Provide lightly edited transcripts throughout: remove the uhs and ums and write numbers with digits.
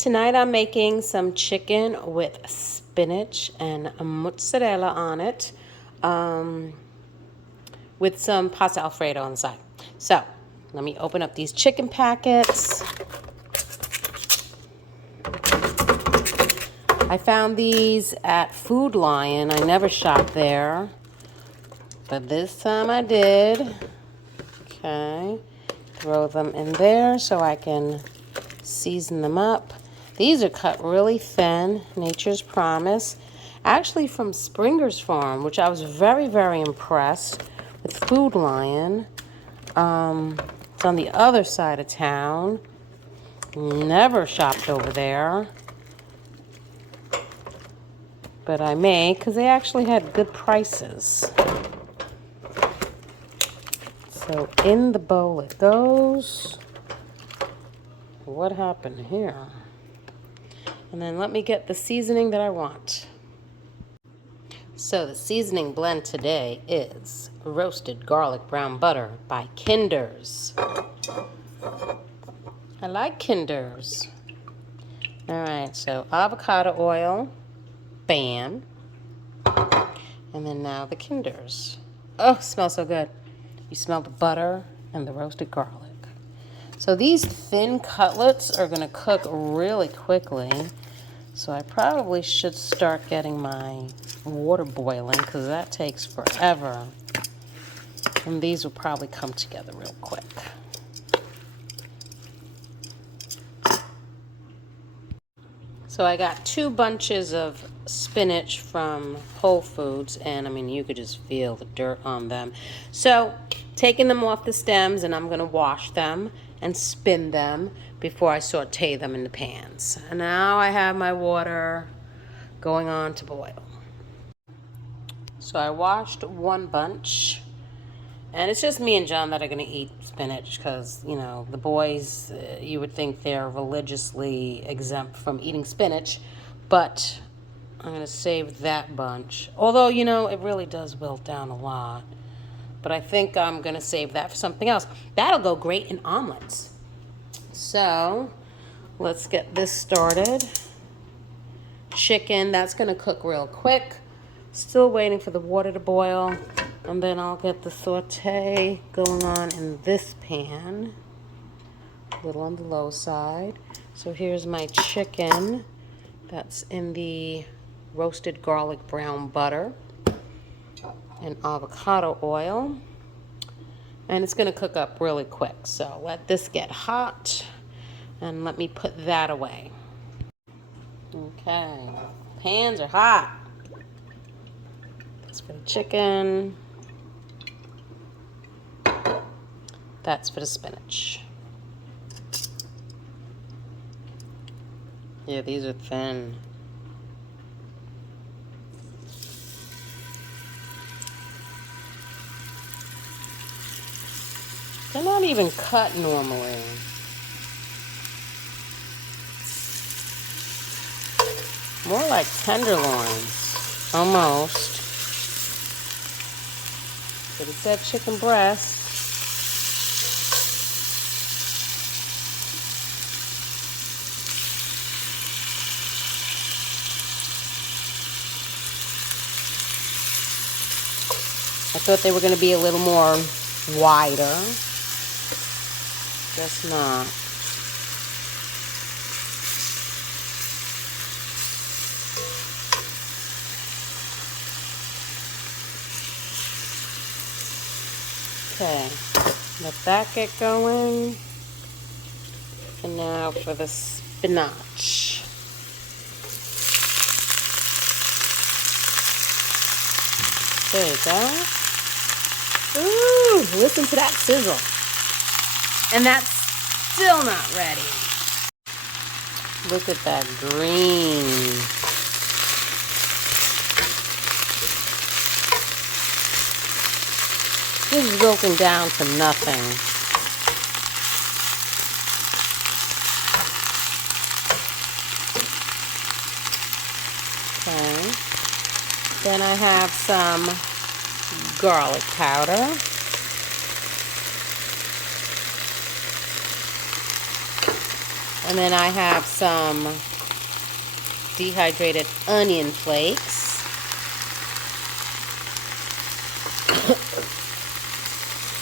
Tonight I'm making some chicken with spinach and mozzarella on it, with some pasta Alfredo on the side. So let me open up these chicken packets. I found these at Food Lion. I never shopped there, but this time I did. Okay, throw them in there so I can season them up. These are cut really thin, Nature's Promise. Actually from Springer's Farm, which I was very, very impressed with. Food Lion. It's on the other side of town. Never shopped over there, but I may, because they actually had good prices. So in the bowl it goes. What happened here? And then let me get the seasoning that I want. So the seasoning blend today is roasted garlic brown butter by Kinder's. I like Kinder's. All right, so avocado oil, bam. And then now the Kinder's. Oh, smells so good. You smell the butter and the roasted garlic. So these thin cutlets are gonna cook really quickly. So I probably should start getting my water boiling, because that takes forever. And these will probably come together real quick. So I got 2 bunches of spinach from Whole Foods, and I mean, you could just feel the dirt on them. So taking them off the stems, and I'm gonna wash them and spin them before I saute them in the pans. And now I have my water going on to boil. So I washed 1 bunch, and it's just me and John that are gonna eat spinach, because, you know, the boys, you would think they're religiously exempt from eating spinach, but I'm gonna save that bunch. Although, you know, it really does wilt down a lot. But I think I'm gonna save that for something else. That'll go great in omelets. So let's get this started. Chicken, that's gonna cook real quick. Still waiting for the water to boil. And then I'll get the saute going on in this pan. A little on the low side. So here's my chicken. That's in the roasted garlic brown butter and avocado oil. And it's gonna cook up really quick. So let this get hot and let me put that away. Okay, pans are hot. That's for the chicken. That's for the spinach. Yeah, these are thin. They're not even cut normally. More like tenderloins, almost. But it said chicken breast. I thought they were going to be a little more wider. Guess not. Okay, let that get going. And now for the spinach. There you go. Ooh, listen to that sizzle. And that's still not ready. Look at that green. This is wilting down to nothing. Okay. Then I have some garlic powder. And then I have some dehydrated onion flakes.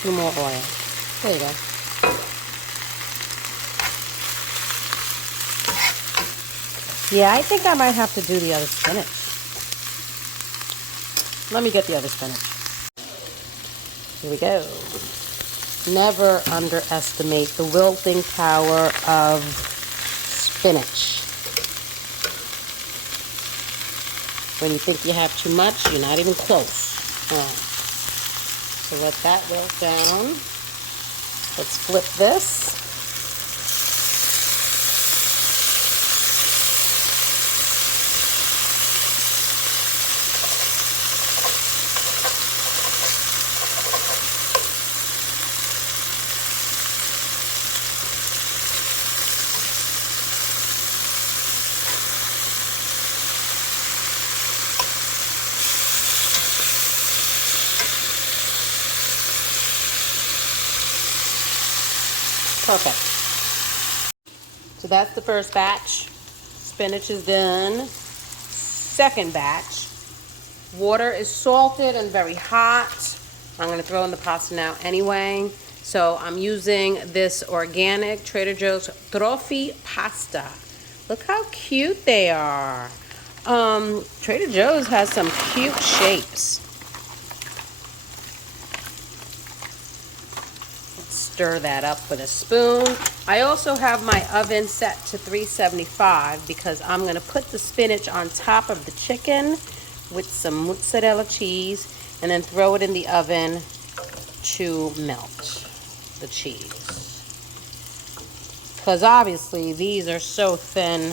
Some more oil. There you go. Yeah, I think I might have to do the other spinach. Let me get the other spinach. Here we go. Never underestimate the wilting power of spinach. When you think you have too much, you're not even close. So let that wilt down. Let's flip this. Perfect. So that's the first batch. Spinach is done. Second batch. Water is salted and very hot. I'm going to throw in the pasta now anyway. So I'm using this organic Trader Joe's trophy pasta. Look how cute they are. Trader Joe's has some cute shapes. Stir that up with a spoon. I also have my oven set to 375 because I'm going to put the spinach on top of the chicken with some mozzarella cheese and then throw it in the oven to melt the cheese. Because obviously these are so thin,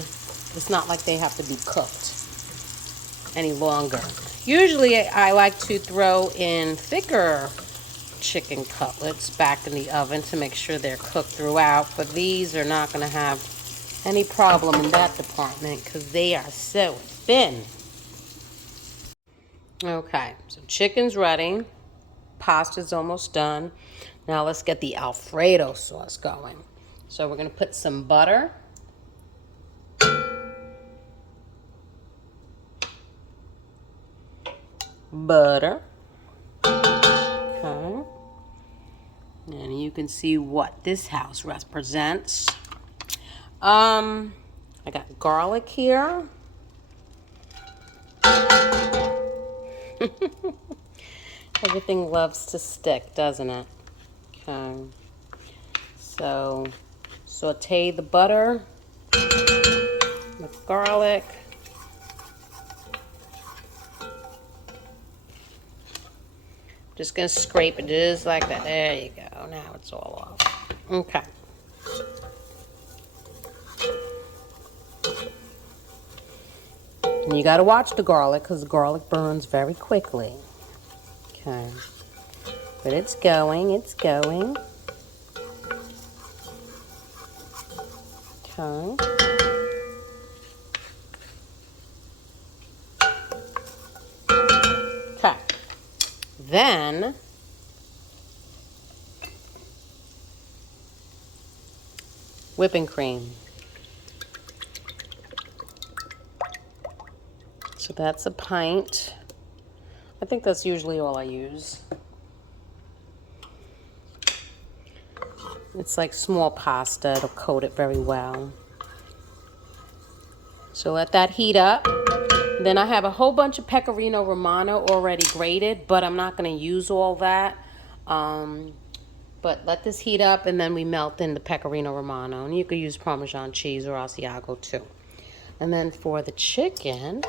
it's not like they have to be cooked any longer. Usually I like to throw in thicker chicken cutlets back in the oven to make sure they're cooked throughout, but these are not going to have any problem in that department because they are so thin. Okay, so chicken's ready, pasta's almost done. Now let's get the Alfredo sauce going. So we're going to put some butter, okay. And you can see what this house represents. I got garlic here. Everything loves to stick, doesn't it? Okay. So saute the butter with garlic. Just gonna scrape it just like that. There you go. Now it's all off. Okay. And you gotta watch the garlic because the garlic burns very quickly. Okay. But it's going, it's going. Okay. Okay. Then whipping cream. So that's a pint. I think that's usually all I use. It's like small pasta. It'll coat it very well. So let that heat up. Then I have a whole bunch of Pecorino Romano already grated, but I'm not going to use all that. But let this heat up, and then we melt in the Pecorino Romano. And you could use Parmesan cheese or Asiago too. And then for the chicken,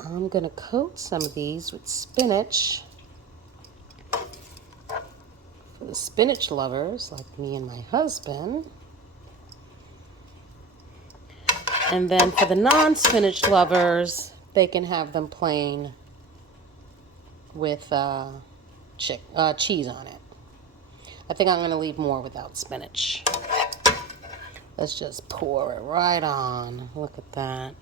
I'm going to coat some of these with spinach. For the spinach lovers, like me and my husband. And then for the non-spinach lovers, they can have them plain with cheese on it. I think I'm going to leave more without spinach. Let's just pour it right on. Look at that.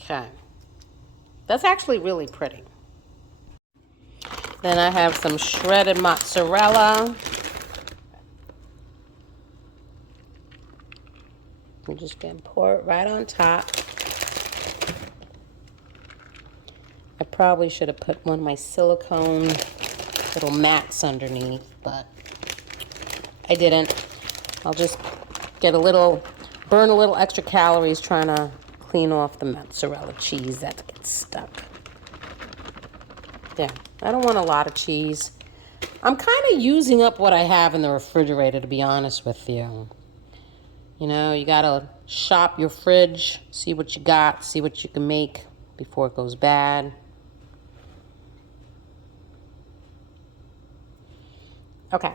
Okay. That's actually really pretty. Then I have some shredded mozzarella. I'm just gonna pour it right on top. I probably should have put one of my silicone little mats underneath, but I didn't. I'll just get burn a little extra calories trying to clean off the mozzarella cheese that gets stuck. Yeah, I don't want a lot of cheese. I'm kind of using up what I have in the refrigerator, to be honest with you. You know, you gotta shop your fridge, see what you got, see what you can make before it goes bad. Okay.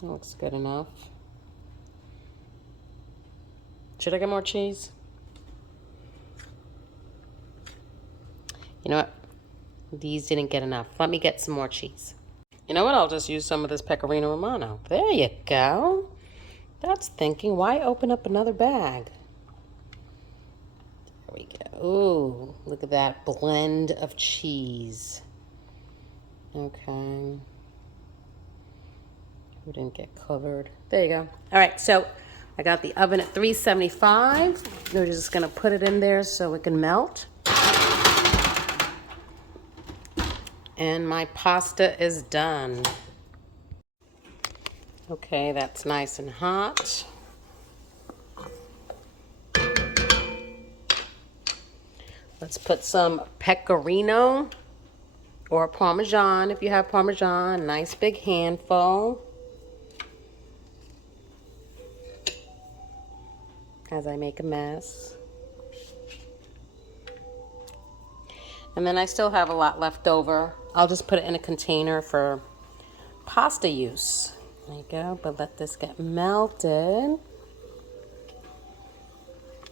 That looks good enough. Should I get more cheese? You know what? These didn't get enough. Let me get some more cheese. You know what? I'll just use some of this Pecorino Romano. There you go. That's thinking. Why open up another bag? There we go. Ooh, look at that blend of cheese. Okay. Who didn't get covered? There you go. All right, so I got the oven at 375. We're just gonna put it in there so it can melt. And my pasta is done. Okay, that's nice and hot. Let's put some pecorino or Parmesan if you have Parmesan. Nice big handful. As I make a mess. And then I still have a lot left over. I'll just put it in a container for pasta use. There you go, but let this get melted.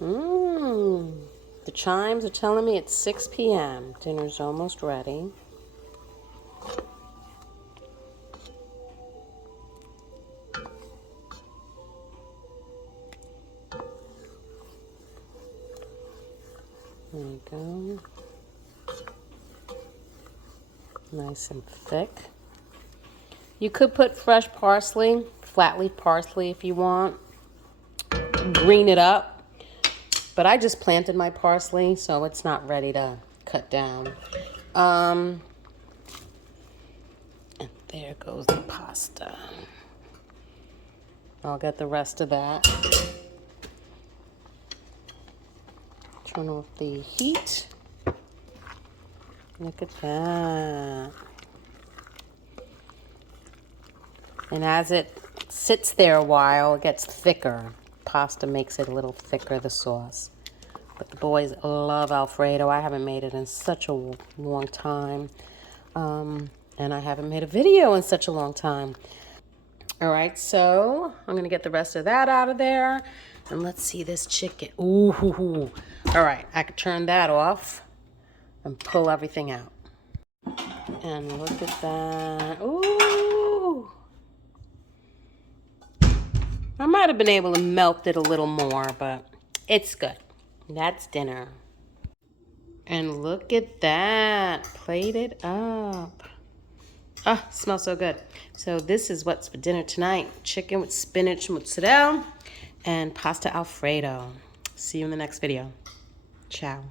The chimes are telling me it's 6 p.m. Dinner's almost ready. There you go. Nice and thick. You could put fresh parsley, flat leaf parsley if you want. Green it up. But I just planted my parsley, so it's not ready to cut down. And there goes the pasta. I'll get the rest of that. Turn off the heat. Look at that. And as it sits there a while, it gets thicker. Pasta makes it a little thicker, the sauce. But the boys love Alfredo. I haven't made it in such a long time. And I haven't made a video in such a long time. All right, so I'm gonna get the rest of that out of there. And let's see this chicken. Ooh. All right, I could turn that off and pull everything out. And look at that. Ooh. I might have been able to melt it a little more, but it's good. That's dinner. And look at that. Plated up. Oh, smells so good. So this is what's for dinner tonight. Chicken with spinach mozzarella and pasta Alfredo. See you in the next video. Ciao.